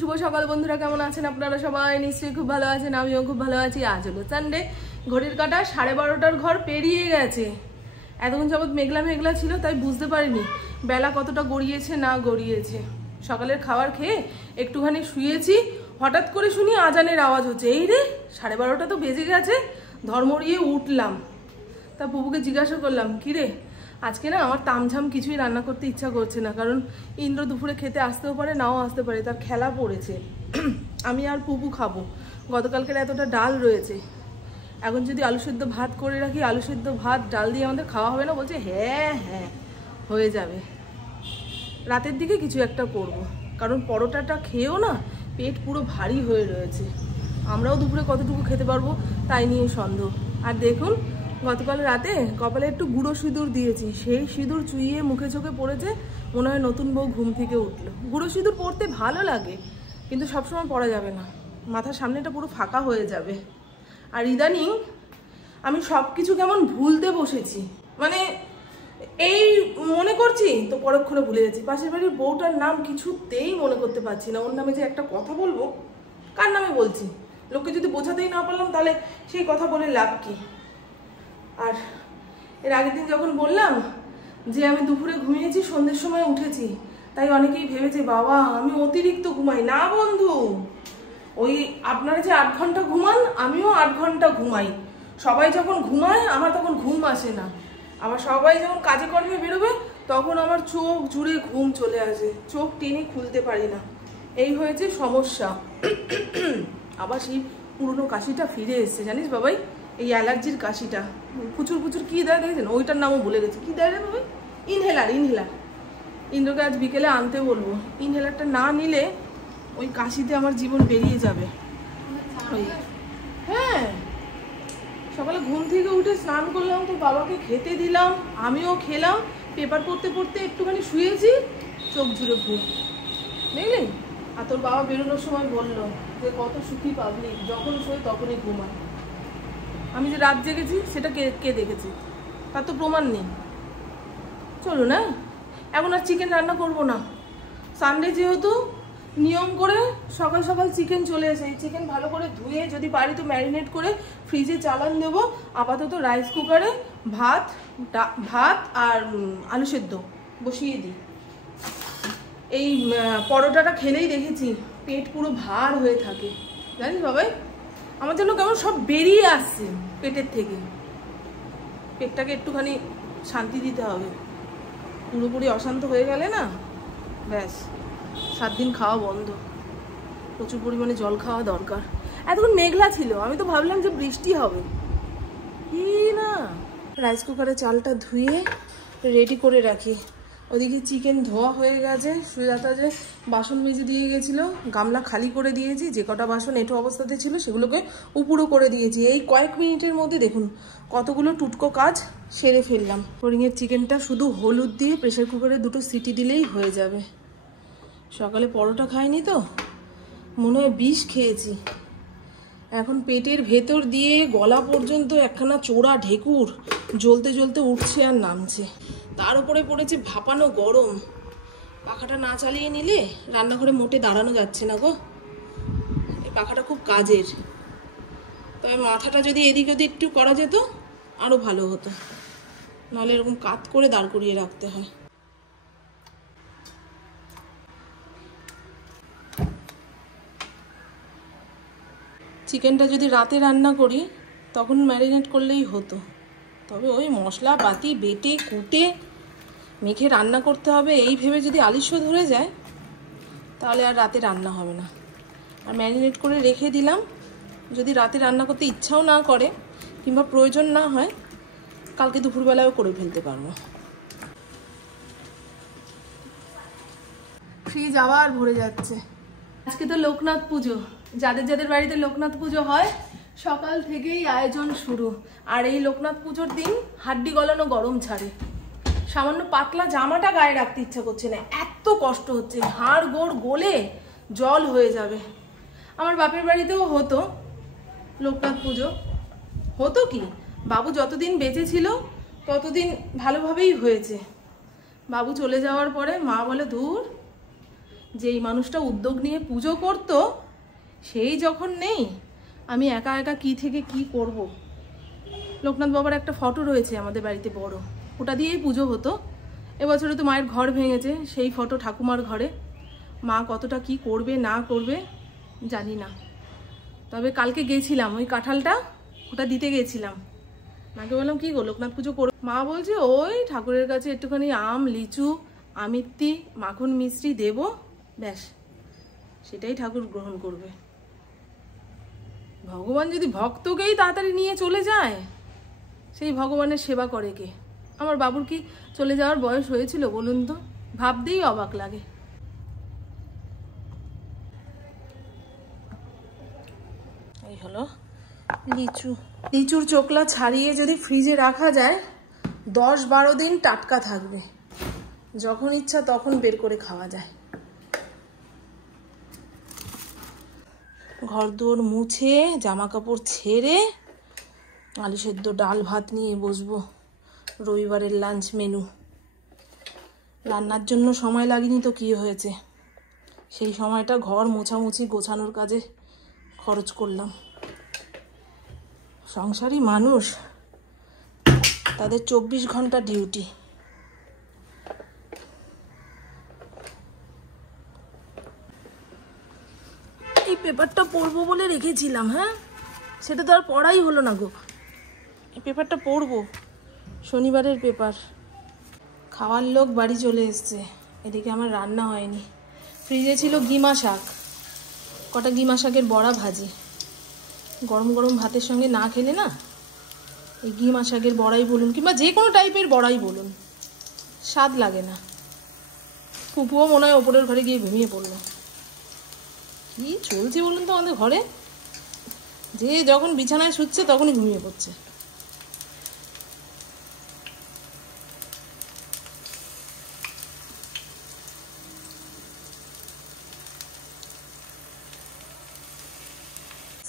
শুভ সকাল বন্ধুরা, কেমন আছেন আপনারা? সবাই নিশ্চয়ই খুব ভালো আছেন, আমিও খুব ভালো আছি। আজ হলো সানডে, ঘড়ির কাঁটা 12:30টার ঘর পেরিয়ে গেছে। এতক্ষণ যাবৎ মেঘলা মেঘলা ছিল, তাই বুঝতে পারিনি বেলা কতটা গড়িয়েছে না গড়িয়েছে। সকালের খাবার খেয়ে একটুখানি শুয়েছি, হঠাৎ করে শুনি আজানের আওয়াজ হচ্ছে। এই রে, 12:30টা তো বেজে গেছে। ধর্মরিয়ে উঠলাম, তা বুবুকে জিজ্ঞাসা করলাম, কিরে আজকে না আমার তামঝাম কিছুই রান্না করতে ইচ্ছা করছে না, কারণ ইন্দ্র দুপুরে খেতে আসতেও পারে নাও আসতে পারে, তার খেলা পড়েছে। আমি আর পুপু খাবো, গতকালকের এতটা ডাল রয়েছে। এখন যদি আলু সেদ্ধ ভাত করে রাখি, আলু সেদ্ধ ভাত ডাল দিয়ে আমাদের খাওয়া হবে না? বলছে হ্যাঁ হ্যাঁ হয়ে যাবে, রাতের দিকে কিছু একটা করব, কারণ পরোটাটা খেয়েও না পেট পুরো ভারী হয়ে রয়েছে। আমরাও দুপুরে কতটুকু খেতে পারবো তাই নিয়ে সন্দেহ। আর দেখুন, গতকাল রাতে কপালে একটু গুঁড়ো সিঁদুর দিয়েছি, সেই সিঁদুর চুইয়ে মুখে চোখে পড়েছে, মনে হয় নতুন বউ ঘুম থেকে উঠলো। গুঁড়ো সিঁদুর পরতে ভালো লাগে, কিন্তু সবসময় পরা যাবে না, মাথার সামনেটা পুরো ফাঁকা হয়ে যাবে। আর ইদানিং আমি সব কিছু কেমন ভুলতে বসেছি, মানে এই মনে করছি তো পরক্ষণে ভুলে যাচ্ছি। পাশের বাড়ির বউটার নাম কিছুতেই মনে করতে পারছি না। ওর নামে যে একটা কথা বলবো, কার নামে বলছি? লোককে যদি বোঝাতেই না পারলাম, তাহলে সেই কথা বলে লাভ কি? আর এর আগের দিন যখন বললাম যে আমি দুপুরে ঘুমিয়েছি, সন্ধ্যের সময় উঠেছি, তাই অনেকেই ভেবেছে বাবা আমি অতিরিক্ত ঘুমাই। না বন্ধু, ওই আপনারা যে 8 ঘন্টা ঘুমান, আমিও 8 ঘন্টা ঘুমাই। সবাই যখন ঘুমায় আমার তখন ঘুম আসে না। আবার সবাই যখন কাজে কর্মে বেরোবে তখন আমার চোখ জুড়ে ঘুম চলে আসে, চোখ টেনে খুলতে পারি না। এই হয়েছে সমস্যা। আবার সেই পুরনো কাশিটা ফিরে এসছে, জানিস বাবাই, এই অ্যালার্জির কাশিটা। প্রচুর প্রচুর কী দেয় দেখেছেন, ওইটার নামও ভুলে গেছি, কী দেয় রে বাবাই? ইনহেলার। ইন্দ্রকে আজ বিকেলে আনতে বলবো। ইনহেলারটা না নিলে ওই কাশিতে আমার জীবন বেরিয়ে যাবে। ওই হ্যাঁ, সকালে ঘুম থেকে উঠে স্নান করলাম, তো বাবাকে খেতে দিলাম, আমিও খেলাম, পেপার পড়তে পড়তে একটুখানি শুয়েছি, চোখ জুড়ে ঘুম। বুঝলি? আর তোর বাবা বেরোনোর সময় বললো যে কত সুখী পাবলিক, যখন শোয় তখনই ঘুমায়। আমি যে রাত জেগেছি সেটা কে দেখেছি? তার তো প্রমাণ নেই। চলো না, এখন আর চিকেন রান্না করবো না। সানডে যেহেতু নিয়ম করে সকাল সকাল চিকেন চলে এসে, চিকেন ভালো করে ধুয়ে যদি পারি তো ম্যারিনেট করে ফ্রিজে চালান দেবো। আপাতত রাইস কুকারে ভাত আর আলু সেদ্ধ বসিয়ে দিই। এই পরোটাটা খেলেই দেখেছি পেট পুরো ভার হয়ে থাকে, জানিস বাবাই, আমার জন্য কেমন সব বেরিয়ে আসছে পেটের থেকে। পেটটাকে একটুখানি শান্তি দিতে হবে, পুরোপুরি অশান্ত হয়ে গেলে না ব্যাস 7 দিন খাওয়া বন্ধ। প্রচুর পরিমাণে জল খাওয়া দরকার। এতক্ষণ মেঘলা ছিল, আমি তো ভাবলাম যে বৃষ্টি হবে, কি না। রাইস কুকারে চালটা ধুয়ে রেডি করে রাখি। ওদিকে চিকেন ধোয়া হয়ে গেছে, সুজাতা যে বাসন মেজে দিয়ে গেছিলো, গামলা খালি করে দিয়েছি, যে কটা বাসন এঁটো অবস্থাতে ছিল সেগুলোকে উপুড়ো করে দিয়েছি। এই কয়েক মিনিটের মধ্যে দেখুন কতগুলো টুটকো কাজ সেরে ফেললাম। হরিণের চিকেনটা শুধু হলুদ দিয়ে প্রেসার কুকারে 2টো সিটি দিলেই হয়ে যাবে। সকালে পরোটা খাইনি তো, মনে হয় বিষ খেয়েছি। এখন পেটের ভেতর দিয়ে গলা পর্যন্ত একখানা চোরা ঢেকুর জ্বলতে জ্বলতে উঠছে আর নামছে। তার উপরে পড়েছে ভাপানো গরম। পাখাটা না চালিয়ে নিলে রান্নাঘরে মোটে দাঁড়ানো যাচ্ছে না গো। এই পাখাটা খুব কাজের, তবে মাথাটা যদি এদিক ওদিক একটু করা যেত আরও ভালো হতো, নাহলে এরকম কাত করে দাঁড় করিয়ে রাখতে হয়। চিকেনটা যদি রাতে রান্না করি তখন ম্যারিনেট করলেই হতো, তবে ওই মশলাপাতি বেটে কুটে মেখে রান্না করতে হবে এই ভেবে যদি আলস্য ধরে যায় তাহলে আর রাতে রান্না হবে না। আর ম্যারিনেট করে রেখে দিলাম, যদি রাতে রান্না করতে ইচ্ছাও না করে কিংবা প্রয়োজন না হয়, কালকে দুপুরবেলাও করে ফেলতে পারবো। ফ্রিজ আবার ভরে যাচ্ছে। আজকে তো লোকনাথ পুজো, যাদের যাদের বাড়িতে লোকনাথ পুজো হয় সকাল থেকেই আয়োজন শুরু। আর এই লোকনাথ পুজোর দিন হাড্ডি গলানো গরম ছাড়ে, সামান্য পাতলা জামাটা গায়ে রাখতে ইচ্ছা করছে না, এত কষ্ট হচ্ছে, হাড় গোড় গলে জল হয়ে যাবে। আমার বাপের বাড়িতেও হতো লোকনাথ পুজো, হতো কি, বাবু যতদিন বেঁচে ছিল ততদিন ভালোভাবেই হয়েছে। বাবু চলে যাওয়ার পরে মা বলে, ধুর যে এই মানুষটা উদ্যোগ নিয়ে পুজো করতো, সেই যখন নেই, আমি একা একা কি থেকে কি করব। লোকনাথ বাবার একটা ফটো রয়েছে আমাদের বাড়িতে বড়, ওটা দিয়েই পুজো হতো। এবছরে তো মায়ের ঘর ভেঙেছে, সেই ফটো ঠাকুমার ঘরে। মা কতটা কি করবে না করবে জানি না। তবে কালকে গেছিলাম ওই কাঁঠালটা, ওটা দিতে গেছিলাম। মাকে বললাম কি গো লোকনাথ পুজো করো? মা বলছে ওই ঠাকুরের কাছে একটুখানি আম, লিচু, আমিত্তি, মাখন মিষ্টি দেব, ব্যাস, সেটাই ঠাকুর গ্রহণ করবে। ভগবান যদি ভক্তকেই তাড়াতাড়ি নিয়ে চলে যায়, সেই ভগবানের সেবা করে কে? আমার বাবুর কি চলে যাওয়ার বয়স হয়েছিল বলুন তো? ভাবতেই অবাক লাগে। এই হলো লিচু। লিচুর চোকলা ছাড়িয়ে যদি ফ্রিজে রাখা যায় 10-12 দিন টাটকা থাকবে, যখন ইচ্ছা তখন বের করে খাওয়া যায়। ঘরদোর মুছে জামা কাপড় ছেড়ে আলু সেদ্ধ ডাল ভাত নিয়ে বসবো। রবিবারের লাঞ্চ মেনু। রান্নার জন্য সময় লাগেনি তো কি হয়েছে, সেই সময়টা ঘর মোছামুছি গোছানোর কাজে খরচ করলাম। সংসারী মানুষ, তাদের 24 ঘন্টা ডিউটি। এই পেপারটা পড়বো বলে রেখেছিলাম, হ্যাঁ, সেটা তো আর পড়াই হলো না গো। এই পেপারটা পড়বো, শনিবারের পেপার। খাওয়ার লোক বাড়ি চলে এসছে, এদিকে আমার রান্না হয়নি। ফ্রিজে ছিল গিমা শাক, কটা গিমা শাকের বড়া ভাজি। গরম গরম ভাতের সঙ্গে না খেলে না, এই গিমা শাকের বড়াই বলুন কিংবা যে কোনো টাইপের বড়াই বলুন, স্বাদ লাগে না। পুপুও মনে হয় ওপরের ঘরে গিয়ে ঘুমিয়ে পড়লো। কি চলছে বলুন তো আমাদের ঘরে? যে যখন বিছানায় শুচ্ছে তখনই ঘুমিয়ে পড়ছে।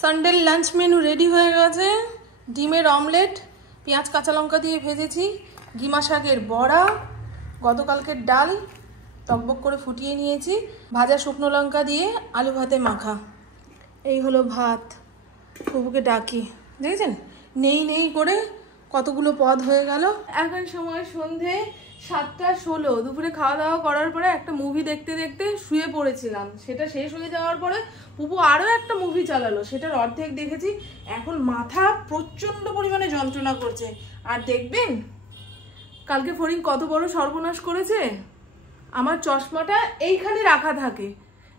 সানডের লাঞ্চ মেনু রেডি হয়ে গেছে। ডিমের অমলেট, পেঁয়াজ কাঁচা লঙ্কা দিয়ে ভেজেছি, গিমা শাকের বড়া, গতকালকের ডাল টকবক করে ফুটিয়ে নিয়েছি, ভাজা শুকনো লঙ্কা দিয়ে আলু ভাতে মাখা। এই হলো ভাত। প্রভুকে ডাকি, দেখেছেন নেই নেই করে কতগুলো পদ হয়ে গেল। এখন সময় সন্ধে 7:16। দুপুরে খাওয়া দাওয়া করার পরে একটা মুভি দেখতে দেখতে শুয়ে পড়েছিলাম। সেটা শেষ হয়ে যাওয়ার পরে পুপু আরও একটা মুভি চালালো, সেটার অর্ধেক দেখেছি। এখন মাথা প্রচণ্ড পরিমাণে যন্ত্রণা করছে। আর দেখবেন কালকে ফরিং কত বড় সর্বনাশ করেছে। আমার চশমাটা এইখানে রাখা থাকে,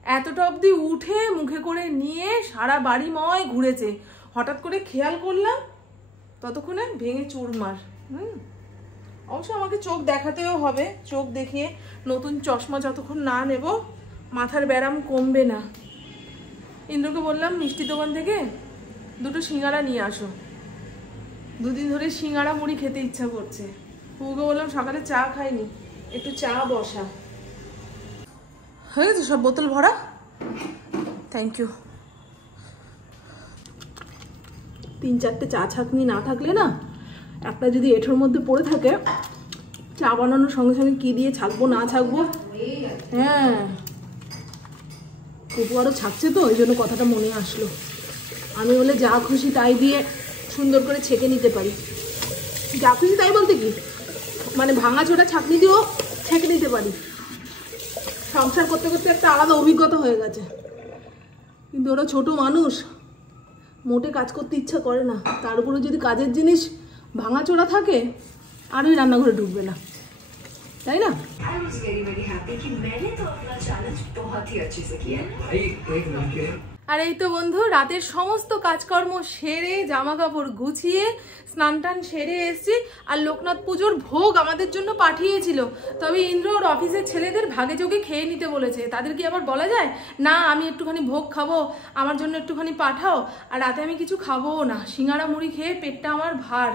এতটা অবধি উঠে মুখে করে নিয়ে সারা বাড়িময় ঘুরেছে। হঠাৎ করে খেয়াল করলাম, ততক্ষণে ভেঙে চুরমার। অবশ্য আমাকে চোখ দেখাতেও হবে, চোখ দেখিয়ে নতুন চশমা যতক্ষণ না নেব মাথার ব্যারাম কমবে না। ইন্দ্রকে বললাম মিষ্টি দোকান থেকে 2টো সিঙ্গারা নিয়ে আসো, 2 দিন ধরে সিঙ্গারা মুড়ি খেতে ইচ্ছা করছে। পুকুকে বললাম সকালে চা খাইনি, একটু চা বসা। হয়ে গেছে সব বোতল ভরা, থ্যাংক ইউ। 3-4টে চা ছাঁকনি না থাকলে না, একটা যদি এঁঠোর মধ্যে পড়ে থাকে, চা বানানোর সঙ্গে সঙ্গে কি দিয়ে ছাকবো না ছাকবো। হ্যাঁ, পুপু আরও ছাকছে তো, ওই জন্য কথাটা মনে আসলো। আমি বলে যা খুশি তাই দিয়ে সুন্দর করে ছেঁকে নিতে পারি। যা খুশি তাই বলতে কি, মানে ভাঙা ছোটা ছাঁকনি দিয়েও ছেঁকে নিতে পারি। সংসার করতে করতে একটা আলাদা অভিজ্ঞতা হয়ে গেছে। কিন্তু ওরা ছোট মানুষ, মোটে কাজ করতে ইচ্ছা করে না। তার উপরে যদি কাজের জিনিস ভাঙাচোরা থাকে, আর ওই রান্নাঘরে ঢুকবে না, তাই না? আর এই তো বন্ধু, রাতের সমস্ত কাজকর্ম সেরে জামা কাপড় গুছিয়ে স্নান টান সেরে এসছি। আর লোকনাথ পুজোর ভোগ আমাদের জন্য পাঠিয়েছিল, তবে ইন্দ্র ওর অফিসের ছেলেদের ভাগে যোগে খেয়ে নিতে বলেছে। তাদের কি আবার বলা যায় না আমি একটুখানি ভোগ খাবো, আমার জন্য একটুখানি পাঠাও? আর রাতে আমি কিছু খাবোও না, সিঙ্গারা মুড়ি খেয়ে পেটটা আমার ভার।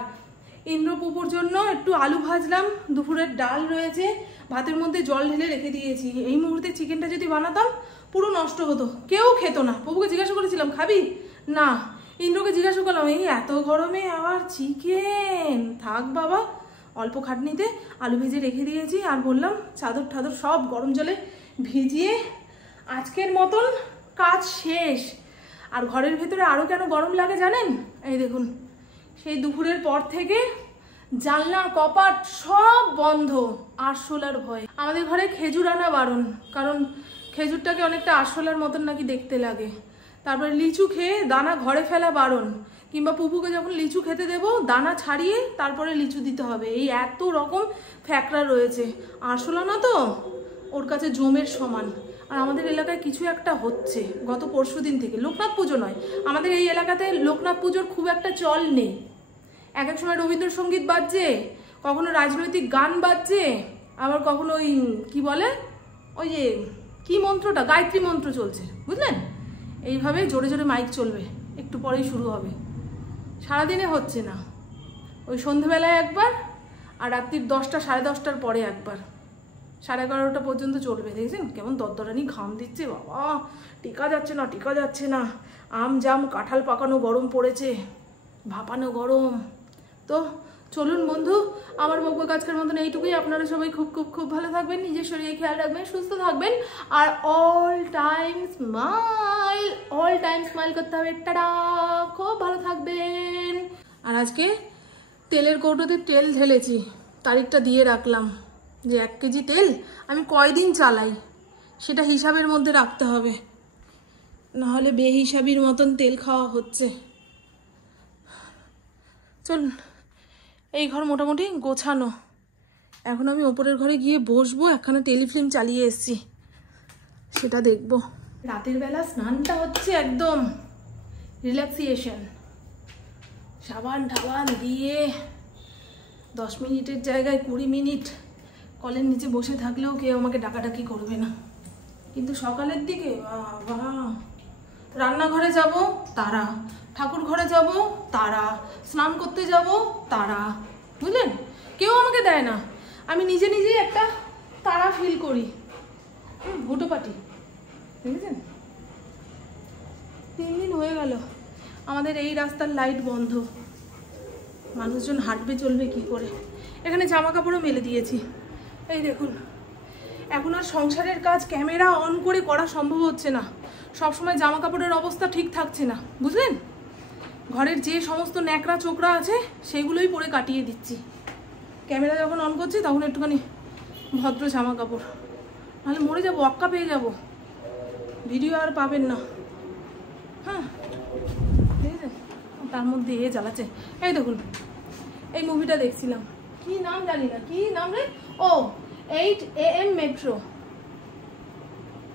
ইন্দ্র পুপুর জন্য একটু আলু ভাজলাম, দুপুরের ডাল রয়েছে, ভাতের মধ্যে জল ঢেলে রেখে দিয়েছি। এই মুহূর্তে চিকেনটা যদি বানাতাম পুরো নষ্ট হতো, কেউ খেত না। প্রভুকে জিজ্ঞাসা করেছিলাম খাবি না, ইন্দ্রকে জিজ্ঞাসা করলাম এই এত গরমে আবার চিকেন, থাক বাবা। অল্প খাটনিতে আলু ভেজে রেখে দিয়েছি। আর বললাম চাদর ঠাদর সব গরম জলে ভিজিয়ে আজকের মতন কাজ শেষ। আর ঘরের ভেতরে আরও কেন গরম লাগে জানেন? এই দেখুন, সেই দুপুরের পর থেকে জানলা কপাট সব বন্ধ আরশোলার ভয়ে। আমাদের ঘরে খেজুর আনা বারণ, কারণ খেজুরটাকে অনেকটা আরশোলার মতন নাকি দেখতে লাগে। তারপরে লিচু খেয়ে দানা ঘরে ফেলা বারণ, কিংবা পুপুকে যখন লিচু খেতে দেবো দানা ছাড়িয়ে তারপরে লিচু দিতে হবে। এই এত রকম ফ্যাকরা রয়েছে। আরশোলা না তো, ওর কাছে জমের সমান। আর আমাদের এলাকায় কিছু একটা হচ্ছে গত পরশুদিন থেকে। লোকনাথ পুজো নয়, আমাদের এই এলাকাতে লোকনাথ পুজোর খুব একটা চল নেই। এক এক সময় রবীন্দ্রসঙ্গীত বাজছে, কখনো রাজনৈতিক গান বাজছে, আবার কখনো ওই কি বলে, ওই যে কি মন্ত্রটা, গায়ত্রী মন্ত্র চলছে, বুঝলেন? এইভাবে জোরে জোরে মাইক চলবে, একটু পরেই শুরু হবে। সারাদিনে হচ্ছে না, ওই সন্ধেবেলায় একবার, আর রাত্রির 10টা সাড়ে 10টার পরে একবার, 11:30 পর্যন্ত চলবে। দেখছেন কেমন দরদরানি ঘাম দিচ্ছে, বাবা টিকা যাচ্ছে না, টিকা যাচ্ছে না। আম জাম কাঁঠাল পাকানো গরম পড়েছে, ভাপানো গরম। তো চলুন বন্ধু, আমার বকবক আজকের মতন এইটুকুই। আপনারা সবাই খুব খুব খুব ভালো থাকবেন, নিজের শরীরে খেয়াল রাখবেন, সুস্থ থাকবেন, আর অল টাইম স্মাইল করতে হবে। টাটা, খুব ভালো থাকবেন। আর আজকে তেলের কৌটোতে তেল ঢেলেছি, তারিখটা দিয়ে রাখলাম যে 1 কেজি তেল আমি কয়দিন চালাই সেটা হিসাবের মধ্যে রাখতে হবে, নাহলে বেহিসাবির মতন তেল খাওয়া হচ্ছে। চলুন, এই ঘর মোটামুটি গোছানো। এখন আমি ওপরের ঘরে গিয়ে বসবো, একখানা টেলিফিল্ম চালিয়ে এসছি, সেটা দেখবো। রাতের বেলা স্নানটা হচ্ছে একদম রিল্যাক্সিয়েশন। সাবান ঠাবান দিয়ে 10 মিনিটের জায়গায় 20 মিনিট কলের নিচে বসে থাকলেও কেউ আমাকে ডাকাডাকি করবে না। কিন্তু সকালের দিকে বাবা, রান্নাঘরে যাব তারা, ঠাকুর ঘরে যাব তারা, স্নান করতে যাব তারা, বুঝলেন? কেউ আমাকে দেয় না, আমি নিজে নিজেই একটা তারা ফিল করি। ভুটোপাটি, বুঝেছেন? 3 দিন হয়ে গেল আমাদের এই রাস্তার লাইট বন্ধ। মানুষজন হাঁটবে চলবে কি করে? এখানে জামা কাপড়ও মেলে দিয়েছি, এই দেখুন। এখন আর সংসারের কাজ ক্যামেরা অন করে করা সম্ভব হচ্ছে না, সবসময় জামা কাপড়ের অবস্থা ঠিক থাকছে না, বুঝলেন? ঘরের যে সমস্ত ন্যাকড়া চোকরা আছে সেগুলোই পরে কাটিয়ে দিচ্ছি। ক্যামেরা যখন অন করছি তখন একটুখানি ভদ্র জামা কাপড়, নাহলে মরে যাবো, অক্কা পেয়ে যাব, ভিডিও আর পাবেন না। হ্যাঁ, বুঝেছেন? তার মধ্যে এ জ্বালাচ্ছে। এই দেখুন, এই মুভিটা দেখছিলাম, কি নাম জানি না, কি নাম রে, ও 8 AM মেট্রো।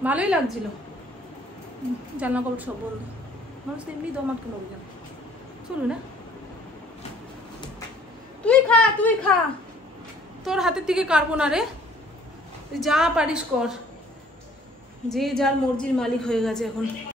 ভালোই লাগছিল, জানলা কাপড় সব বন্ধ, মানুষ এমনি দম আটকে নড়ে যাবে। চলুন না, তুই খা, তোর হাতের দিকে কারবো না রে, যা পারিস কর, যে যার মর্জির মালিক হয়ে গেছে এখন।